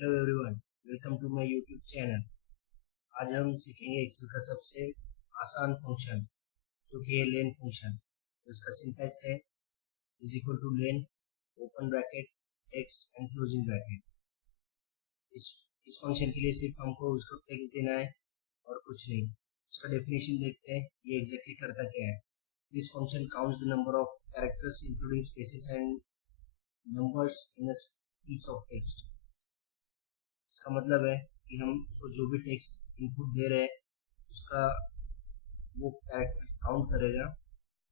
Hello everyone, welcome to my YouTube channel. आज हम सीखेंगे एक्सेल का सबसे आसान फंक्शन जो कि है लेन फंक्शन। उसका सिंटैक्स है is equal two lane open bracket text and closing bracket. इस फंक्शन के लिए सिर्फ हमको उसको टेक्स्ट देना है और कुछ नहीं। उसका डेफिनेशन देखते हैं ये एग्जैक्टली करता क्या है। This function counts the number of characters including spaces and numbers in a piece of text. इसका मतलब है कि हम उसको जो भी टेक्स्ट इनपुट दे रहे हैं उसका वो कैरेक्टर काउंट करेगा,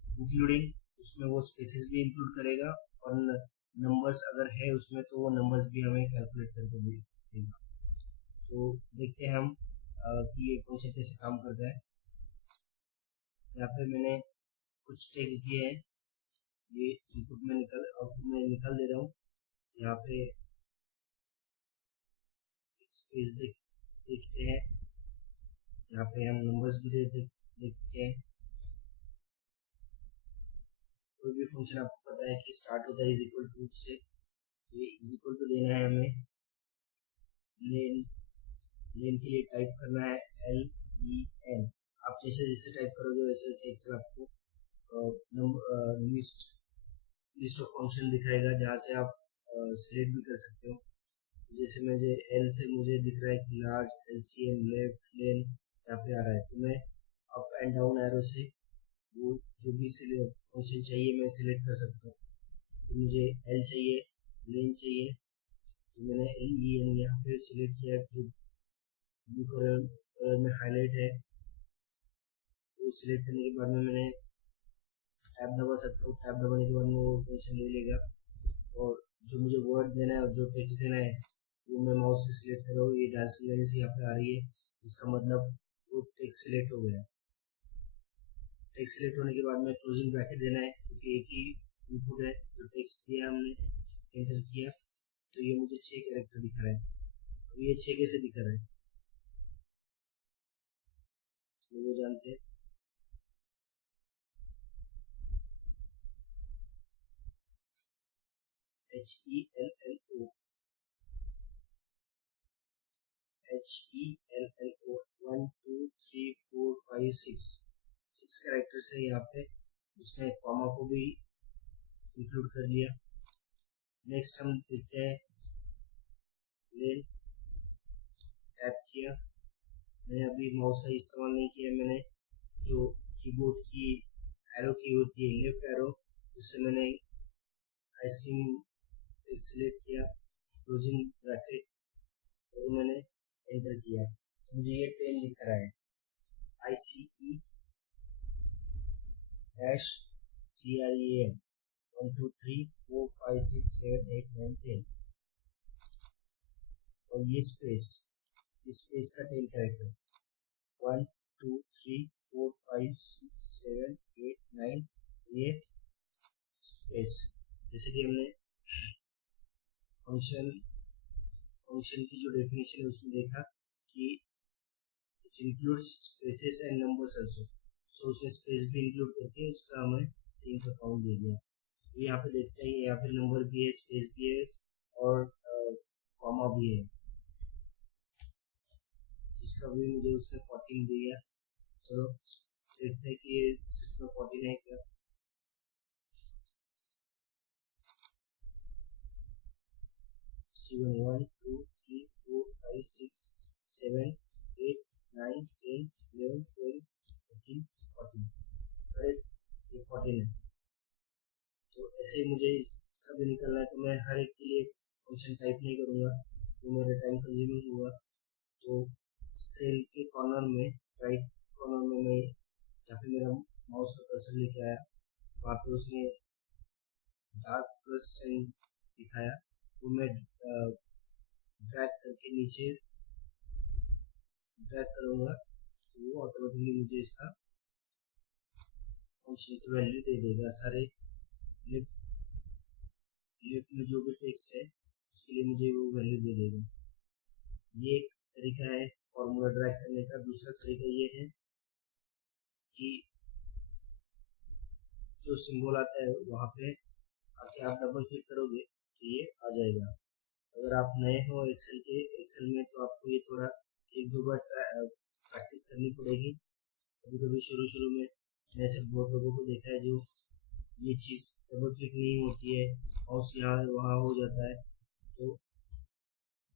इंक्लूडिंग उसमें वो स्पेसेस भी इंक्लूड करेगा और नंबर्स अगर है उसमें तो वो नंबर्स भी हमें कैलकुलेट करके देगा। तो देखते हैं हम कि ये फंक्शन कैसे काम करता है। यहाँ पे मैंने कुछ टेक्स्ट दिए हैं, ये इनपुट में आउटपुट में निकाल दे रहा हूँ। यहाँ पे स्पेस देखते हैं, यहाँ पे हम नंबर्स भी देखते हैं। कोई भी फंक्शन आपको पता है कि स्टार्ट होता है इज इक्वल टू से, ये इज इक्वल टू देना है हमें। लेन के लिए टाइप करना है LEN। आप जैसे जैसे टाइप करोगे वैसे वैसे एक्सेल आपको लिस्ट ऑफ फंक्शन दिखाएगा जहाँ से आप सिलेक्ट भी कर सकते हो। जैसे मुझे एल से मुझे दिख रहा है कि लार्ज, LCM, लेफ्ट, लेन यहाँ पे आ रहा है, तो मैं अप एंड डाउन एरो से वो जो भी फंक्शन चाहिए मैं सिलेक्ट कर सकता हूँ। तो मुझे एल चाहिए, लेन चाहिए, तो मैंने LEN यहाँ पे सिलेक्ट किया। जो ब्लू कलर में हाईलाइट है वो सिलेक्ट करने के बाद में मैंने टैब दबा सकता हूँ। टैब दबाने के बाद में वो फंक्शन ले लेगा और जो मुझे वर्ड देना है और जो टेक्स्ट देना है वो मैं माउस से सिलेक्ट कर रहा हूँ। ये डांसिंग लाइन से यहाँ पे आ रही है, इसका मतलब वो टेक्स्ट सिलेक्ट हो गया। टेक्स्ट सिलेक्ट होने के बाद में क्लोजिंग ब्रैकेट देना है क्योंकि एक ही इनपुट है। जो टेक्स्ट दिया हमने एंटर किया तो ये मुझे 6 कैरेक्टर दिखा रहा है। अब ये 6 कैसे दिखा रहा है तो वो जानते हैं। HELLO 1 2 3 4 5 6 कैरेक्टर्स है यहाँ पे। उसने कॉमा को भी इंक्लूड कर लिया। नेक्स्ट हम देखते हैं लेन। टैप किया, मैंने अभी माउस का इस्तेमाल नहीं किया, मैंने जो कीबोर्ड की एरो की होती है लेफ्ट एरो उससे मैंने आइसक्रीम सिलेक्ट किया, क्लोजिंग ब्रैकेट और मैंने एंटर किया। तो मुझे ये 10 दिख रहा है। ICE CREM 1 2 3 4 5 6 7 8 9 10 और ये स्पेस का 10 कैरेक्टर 1 2 3 4 5 6 7 8 9 ये स्पेस। जैसे कि हमने फंक्शन की जो डेफिनेशन है उसमें देखा कि it includes spaces and numbers also, so उसने स्पेस भी इंक्लूड करके उसका हमें 3 का काउंट दे दिया। तो यहाँ पे देखते हैं यहाँ पे नंबर भी है, स्पेस भी है और कॉमा भी है। इसका भी मुझे उसने 14 दिया। चलो देखते हैं कि ये सच में 14 है क्या। Steven 1 2 3 4 5 6 7 8 9 10 11 12 13 14 करेक्ट, ये 14 है। तो ऐसे ही मुझे इसका भी निकलना है, तो मैं हर एक के लिए फंक्शन टाइप नहीं करूँगा तो मेरा टाइम कंज्यूमिंग होगा। तो सेल के कॉर्नर में राइट कॉर्नर में मैं जहाँ पे मेरा माउस का कर्सर लेके आया वहाँ पे उसने डार्क प्लस साइन दिखाया, वो मैं ड्रैग करके नीचे ड्रैग करूँगा तो वो ऑटोमेटिकली मुझे इसका फंक्शन की वैल्यू दे देगा। सारे लेफ्ट में जो भी टेक्स्ट है उसके लिए मुझे वो वैल्यू दे देगा। ये एक तरीका है फॉर्मूला ड्रैग करने का। दूसरा तरीका ये है कि जो सिंबल आता है वहाँ पे आके आप डबल क्लिक करोगे तो ये आ जाएगा। अगर आप नए हो एक्सेल में तो आपको ये थोड़ा एक दो बार प्रैक्टिस करनी पड़ेगी। कभी कभी शुरू में मैंने ऐसे बहुत लोगों को देखा है जो ये चीज़ डबल क्लिक नहीं होती है, माउस यहाँ वहाँ हो जाता है। तो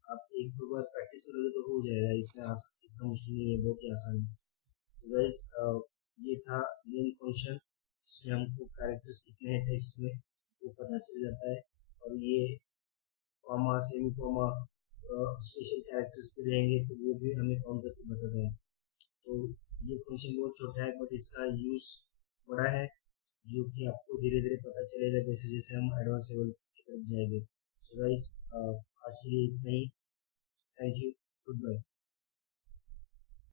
आप एक दो बार प्रैक्टिस करोगे तो हो जाएगा, इतना मुश्किल नहीं है, बहुत ही आसान है। तो गाइस ये था मेन फंक्शन जिसमें हमको कैरेक्टर्स कितने हैं टेक्स्ट में वो पता चल जाता है, और ये comma semi comma special characters भी रहेंगे तो वो भी हमें काउंट करके बताता है। तो ये फंक्शन बहुत छोटा है बट इसका यूज़ बड़ा है, जो कि आपको धीरे धीरे पता चलेगा जैसे जैसे हम एडवांस लेवल की तरफ जाएंगे। सो गाइस आज के लिए इतना ही। Thank you. Good bye.